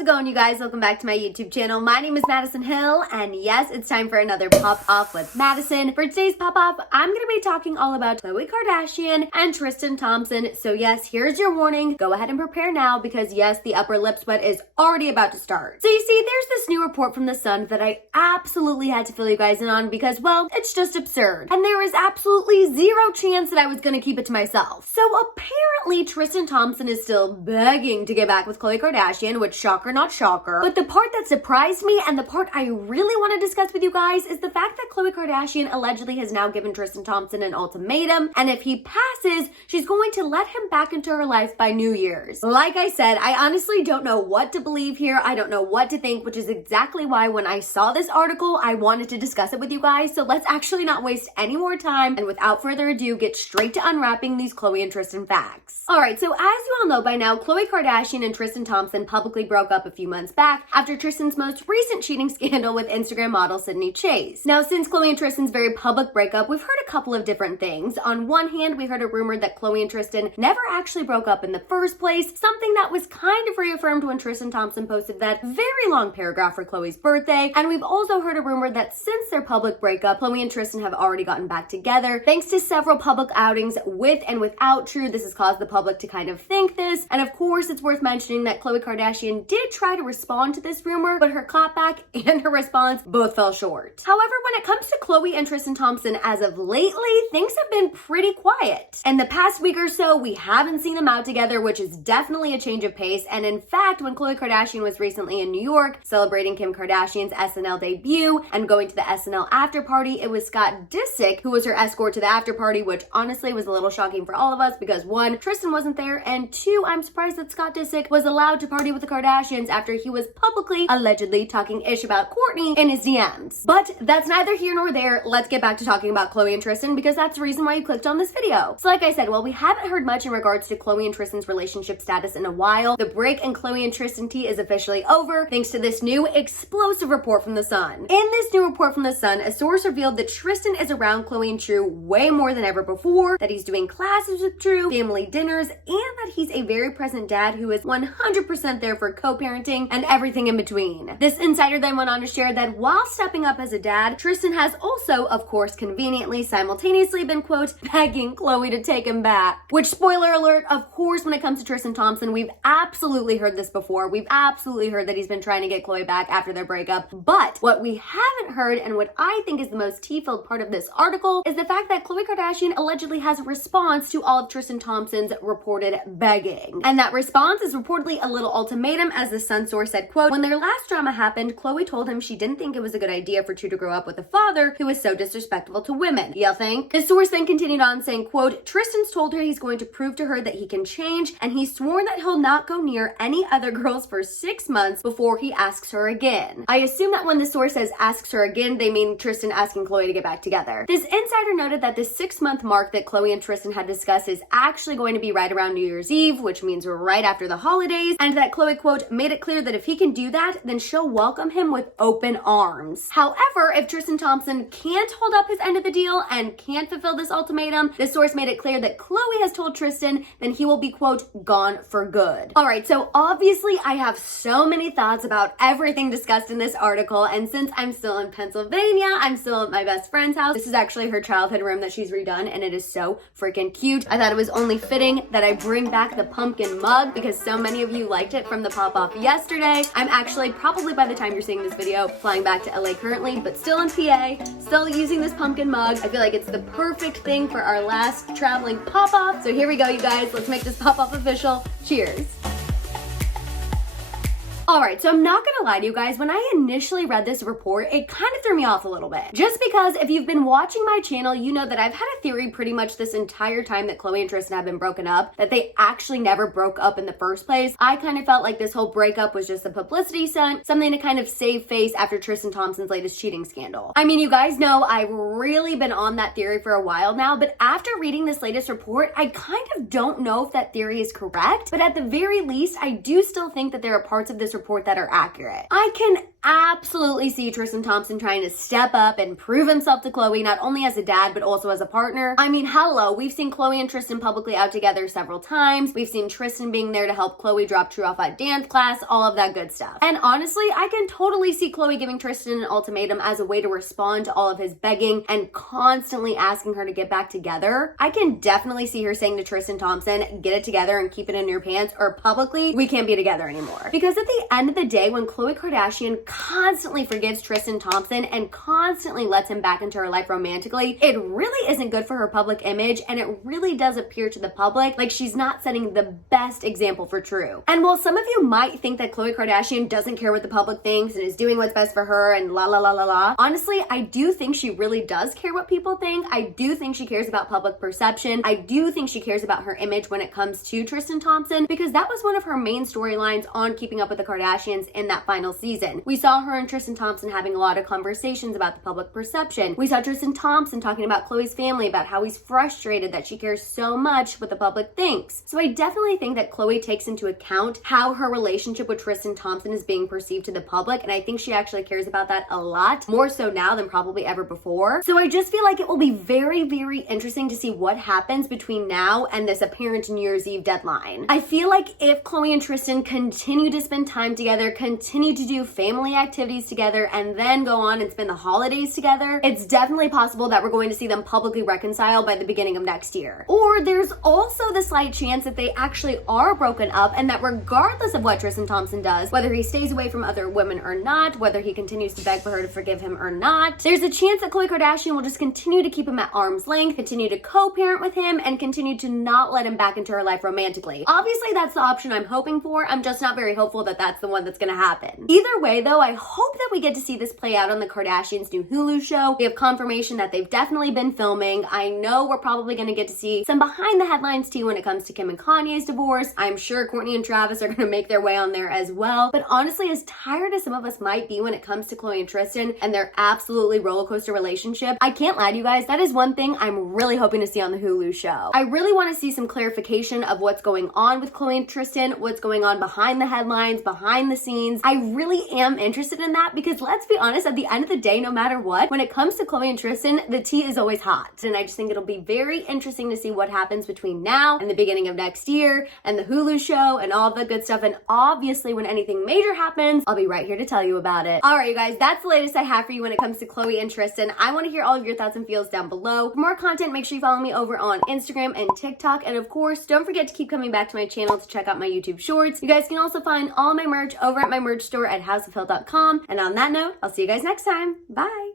How's it going, you guys? Welcome back to my YouTube channel. My name is Maddison Hill, and yes, it's time for another pop-off with Maddison. For today's pop-off, I'm going to be talking all about Khloe Kardashian and Tristan Thompson. So yes, here's your warning. Go ahead and prepare now because yes, the upper lip sweat is already about to start. So you see, there's this new report from The Sun that I absolutely had to fill you guys in on because, well, it's just absurd. And there is absolutely zero chance that I was going to keep it to myself. So apparently, Tristan Thompson is still begging to get back with Khloe Kardashian, which shocker, not shocker. But the part that surprised me and the part I really want to discuss with you guys is the fact that Khloe Kardashian allegedly has now given Tristan Thompson an ultimatum, and if he passes, she's going to let him back into her life by New Year's. Like I said, I honestly don't know what to believe here. I don't know what to think, which is exactly why when I saw this article, I wanted to discuss it with you guys. So let's actually not waste any more time, and without further ado, get straight to unwrapping these Khloe and Tristan facts. Alright, so as you all know by now, Khloe Kardashian and Tristan Thompson publicly broke up a few months back after Tristan's most recent cheating scandal with Instagram model Sydney Chase. Now, since Khloe and Tristan's very public breakup, we've heard a couple of different things. On one hand, we heard a rumor that Khloe and Tristan never actually broke up in the first place, something that was kind of reaffirmed when Tristan Thompson posted that very long paragraph for Khloe's birthday. And we've also heard a rumor that since their public breakup, Khloe and Tristan have already gotten back together. Thanks to several public outings with and without True, this has caused the public to kind of think this. And of course, it's worth mentioning that Khloe Kardashian did try to respond to this rumor, but her clapback and her response both fell short. However, when it comes to Khloe and Tristan Thompson, as of lately, things have been pretty quiet. In the past week or so, we haven't seen them out together, which is definitely a change of pace. And in fact, when Khloe Kardashian was recently in New York celebrating Kim Kardashian's SNL debut and going to the SNL after party, it was Scott Disick who was her escort to the after party, which honestly was a little shocking for all of us because one, Tristan wasn't there, and two, I'm surprised that Scott Disick was allowed to party with the Kardashians after he was publicly, allegedly talking ish about Kourtney in his DMs. But that's neither here nor there. Let's get back to talking about Khloe and Tristan because that's the reason why you clicked on this video. So like I said, well, we haven't heard much in regards to Khloe and Tristan's relationship status in a while. The break in Khloe and Tristan tea is officially over thanks to this new explosive report from The Sun. In this new report from The Sun, a source revealed that Tristan is around Khloe and True way more than ever before, that he's doing classes with True, family dinners, and that he's a very present dad who is 100% there for co-parenting and everything in between. This insider then went on to share that while stepping up as a dad, Tristan has also, of course, conveniently, simultaneously been, quote, begging Khloe to take him back. Which, spoiler alert, of course, when it comes to Tristan Thompson, we've absolutely heard this before. We've absolutely heard that he's been trying to get Khloe back after their breakup. But what we haven't heard, and what I think is the most tea-filled part of this article, is the fact that Khloe Kardashian allegedly has a response to all of Tristan Thompson's reported begging. And that response is reportedly a little ultimatum, as the Sun source said, quote, when their last drama happened, Khloe told him she didn't think it was a good idea for True to grow up with a father who was so disrespectful to women. You think? The source then continued on saying, quote, Tristan's told her he's going to prove to her that he can change, and he's sworn that he'll not go near any other girls for 6 months before he asks her again. I assume that when the source says asks her again, they mean Tristan asking Khloe to get back together. This insider noted that the 6-month mark that Khloe and Tristan had discussed is actually going to be right around New Year's Eve, which means right after the holidays, and that Khloe, quote, made it clear that if he can do that, then she'll welcome him with open arms. However, if Tristan Thompson can't hold up his end of the deal and can't fulfill this ultimatum, the source made it clear that Khloe has told Tristan then he will be, quote, gone for good. Alright, so obviously I have so many thoughts about everything discussed in this article, and since I'm still in Pennsylvania, I'm still at my best friend's house. This is actually her childhood room that she's redone, and it is so freaking cute. I thought it was only fitting that I bring back the pumpkin mug because so many of you liked it from the pop-off yesterday. I'm actually, probably by the time you're seeing this video, flying back to LA currently, but still in PA, still using this pumpkin mug. I feel like it's the perfect thing for our last traveling pop-off. So here we go, you guys. Let's make this pop-off official. Cheers. Alright, so I'm not gonna lie to you guys, when I initially read this report, it kind of threw me off a little bit. Just because if you've been watching my channel, you know that I've had a theory pretty much this entire time that Khloe and Tristan have been broken up, that they actually never broke up in the first place. I kind of felt like this whole breakup was just a publicity stunt, something to kind of save face after Tristan Thompson's latest cheating scandal. I mean, you guys know I've really been on that theory for a while now, but after reading this latest report, I kind of don't know if that theory is correct, but at the very least, I do still think that there are parts of this report that are accurate. I can absolutely see Tristan Thompson trying to step up and prove himself to Khloe, not only as a dad, but also as a partner. I mean, hello, we've seen Khloe and Tristan publicly out together several times. We've seen Tristan being there to help Khloe drop True off at dance class, all of that good stuff. And honestly, I can totally see Khloe giving Tristan an ultimatum as a way to respond to all of his begging and constantly asking her to get back together. I can definitely see her saying to Tristan Thompson, get it together and keep it in your pants, or publicly, we can't be together anymore. Because at the end of the day, when Khloe Kardashian constantly forgives Tristan Thompson and constantly lets him back into her life romantically, it really isn't good for her public image, and it really does appear to the public like she's not setting the best example for True. And while some of you might think that Khloe Kardashian doesn't care what the public thinks and is doing what's best for her and la la la la la, honestly, I do think she really does care what people think. I do think she cares about public perception. I do think she cares about her image when it comes to Tristan Thompson, because that was one of her main storylines on Keeping Up with the Kardashians in that final season. We saw her and Tristan Thompson having a lot of conversations about the public perception. We saw Tristan Thompson talking about Khloe's family, about how he's frustrated that she cares so much what the public thinks. So I definitely think that Khloe takes into account how her relationship with Tristan Thompson is being perceived to the public, and I think she actually cares about that a lot, more so now than probably ever before. So I just feel like it will be very, very interesting to see what happens between now and this apparent New Year's Eve deadline. I feel like if Khloe and Tristan continue to spend time together, continue to do family activities together, and then go on and spend the holidays together, it's definitely possible that we're going to see them publicly reconcile by the beginning of next year. Or there's also the slight chance that they actually are broken up, and that regardless of what Tristan Thompson does, whether he stays away from other women or not, whether he continues to beg for her to forgive him or not, there's a chance that Khloe Kardashian will just continue to keep him at arm's length, continue to co-parent with him, and continue to not let him back into her life romantically. Obviously, that's the option I'm hoping for. I'm just not very hopeful that that's the one that's gonna happen. Either way, though, I hope that we get to see this play out on the Kardashians' new Hulu show. We have confirmation that they've definitely been filming. I know we're probably gonna get to see some behind the headlines too when it comes to Kim and Kanye's divorce. I'm sure Kourtney and Travis are gonna make their way on there as well. But honestly, as tired as some of us might be when it comes to Khloe and Tristan and their absolutely roller coaster relationship, I can't lie to you guys, that is one thing I'm really hoping to see on the Hulu show. I really want to see some clarification of what's going on with Khloe and Tristan, what's going on behind the headlines, behind the scenes. I really am interested in that because let's be honest, at the end of the day, no matter what, when it comes to Khloe and Tristan, the tea is always hot. And I just think it'll be very interesting to see what happens between now and the beginning of next year and the Hulu show and all the good stuff. And obviously when anything major happens, I'll be right here to tell you about it. All right, you guys, that's the latest I have for you when it comes to Khloe and Tristan. I want to hear all of your thoughts and feels down below. For more content, make sure you follow me over on Instagram and TikTok. And of course, don't forget to keep coming back to my channel to check out my YouTube shorts. You guys can also find all my merch over at my merch store at houseofhill.com. And on that note, I'll see you guys next time. Bye.